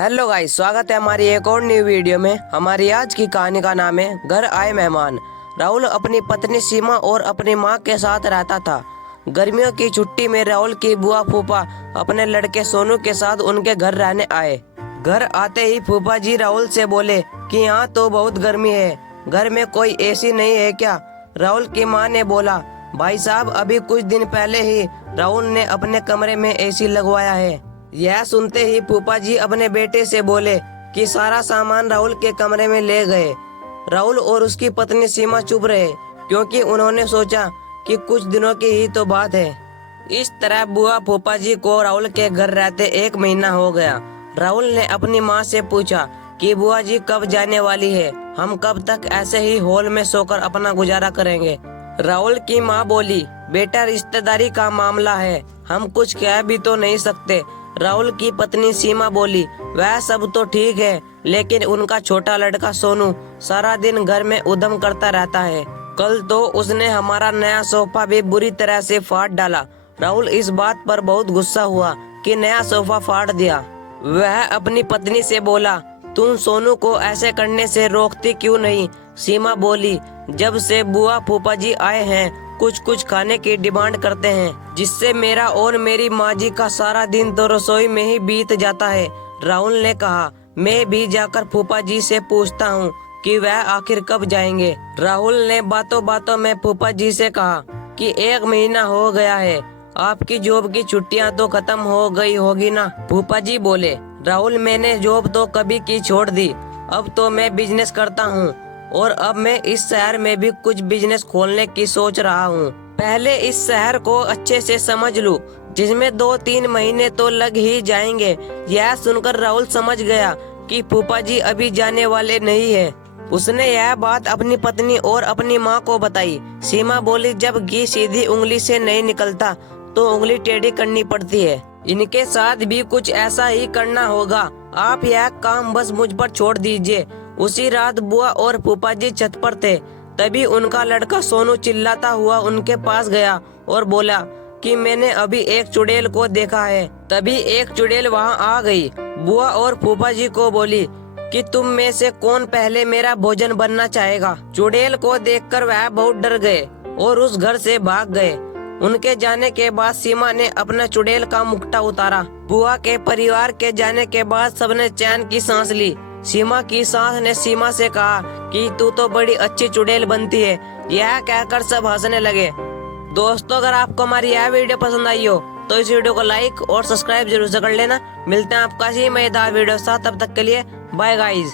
Hello guys, स्वागत है हमारी एक और न्यू वीडियो में। हमारी आज की कहानी का नाम है घर आए मेहमान। राहुल अपनी पत्नी सीमा और अपनी माँ के साथ रहता था। गर्मियों की छुट्टी में राहुल की बुआ फूफा अपने लड़के सोनू के साथ उनके घर रहने आए। घर आते ही फूफा जी राहुल से बोले कि यहाँ तो बहुत गर्मी है, घर में कोई एसी नहीं है क्या? राहुल की माँ ने बोला, भाई साहब अभी कुछ दिन पहले ही राहुल ने अपने कमरे में एसी लगवाया है। यह सुनते ही फूफा जी अपने बेटे से बोले कि सारा सामान राहुल के कमरे में ले गए। राहुल और उसकी पत्नी सीमा चुप रहे क्योंकि उन्होंने सोचा कि कुछ दिनों की ही तो बात है। इस तरह बुआ फूफा जी को राहुल के घर रहते 1 महीना हो गया। राहुल ने अपनी माँ से पूछा कि बुआ जी कब जाने वाली है, हम कब तक ऐसे ही हॉल में सोकर अपना गुजारा करेंगे? राहुल की माँ बोली, बेटा रिश्तेदारी का मामला है, हम कुछ कह भी तो नहीं सकते। राहुल की पत्नी सीमा बोली, वह सब तो ठीक है, लेकिन उनका छोटा लड़का सोनू सारा दिन घर में उधम करता रहता है। कल तो उसने हमारा नया सोफा भी बुरी तरह से फाड़ डाला। राहुल इस बात पर बहुत गुस्सा हुआ कि नया सोफा फाड़ दिया। वह अपनी पत्नी से बोला, तुम सोनू को ऐसे करने से रोकती क्यों नहीं? सीमा बोली, जब से बुआ फूफा जी आए हैं कुछ कुछ खाने की डिमांड करते हैं, जिससे मेरा और मेरी माँ जी का सारा दिन तो रसोई में ही बीत जाता है। राहुल ने कहा, मैं भी जाकर फूफा जी से पूछता हूँ कि वह आखिर कब जाएंगे। राहुल ने बातों बातों में फूफा जी से कहा कि 1 महीना हो गया है, आपकी जॉब की छुट्टियाँ तो खत्म हो गई होगी ना? फूफा जी बोले, राहुल मैंने जॉब तो कभी की छोड़ दी, अब तो मैं बिजनेस करता हूँ और अब मैं इस शहर में भी कुछ बिजनेस खोलने की सोच रहा हूँ। पहले इस शहर को अच्छे से समझ लूं, जिसमें 2-3 महीने तो लग ही जाएंगे। यह सुनकर राहुल समझ गया कि फूफा जी अभी जाने वाले नहीं है। उसने यह बात अपनी पत्नी और अपनी माँ को बताई। सीमा बोली, जब घी सीधी उंगली से नहीं निकलता तो उंगली टेढ़ी करनी पड़ती है। इनके साथ भी कुछ ऐसा ही करना होगा। आप यह काम बस मुझ पर छोड़ दीजिए। उसी रात बुआ और फूफा जी छत पर थे, तभी उनका लड़का सोनू चिल्लाता हुआ उनके पास गया और बोला कि मैंने अभी एक चुड़ैल को देखा है। तभी एक चुड़ैल वहां आ गई। बुआ और फूफा जी को बोली कि तुम में से कौन पहले मेरा भोजन बनना चाहेगा? चुड़ैल को देखकर वह बहुत डर गए और उस घर से भाग गए। उनके जाने के बाद सीमा ने अपना चुड़ैल का मुकुटा उतारा। बुआ के परिवार के जाने के बाद सबने चैन की सांस ली। सीमा की सास ने सीमा से कहा कि तू तो बड़ी अच्छी चुड़ैल बनती है। यह कहकर सब हंसने लगे। दोस्तों, अगर आपको हमारी यह वीडियो पसंद आई हो तो इस वीडियो को लाइक और सब्सक्राइब जरूर से कर लेना। मिलते हैं आपका इसी मजेदार वीडियो के साथ, तब तक के लिए बाय गाइज।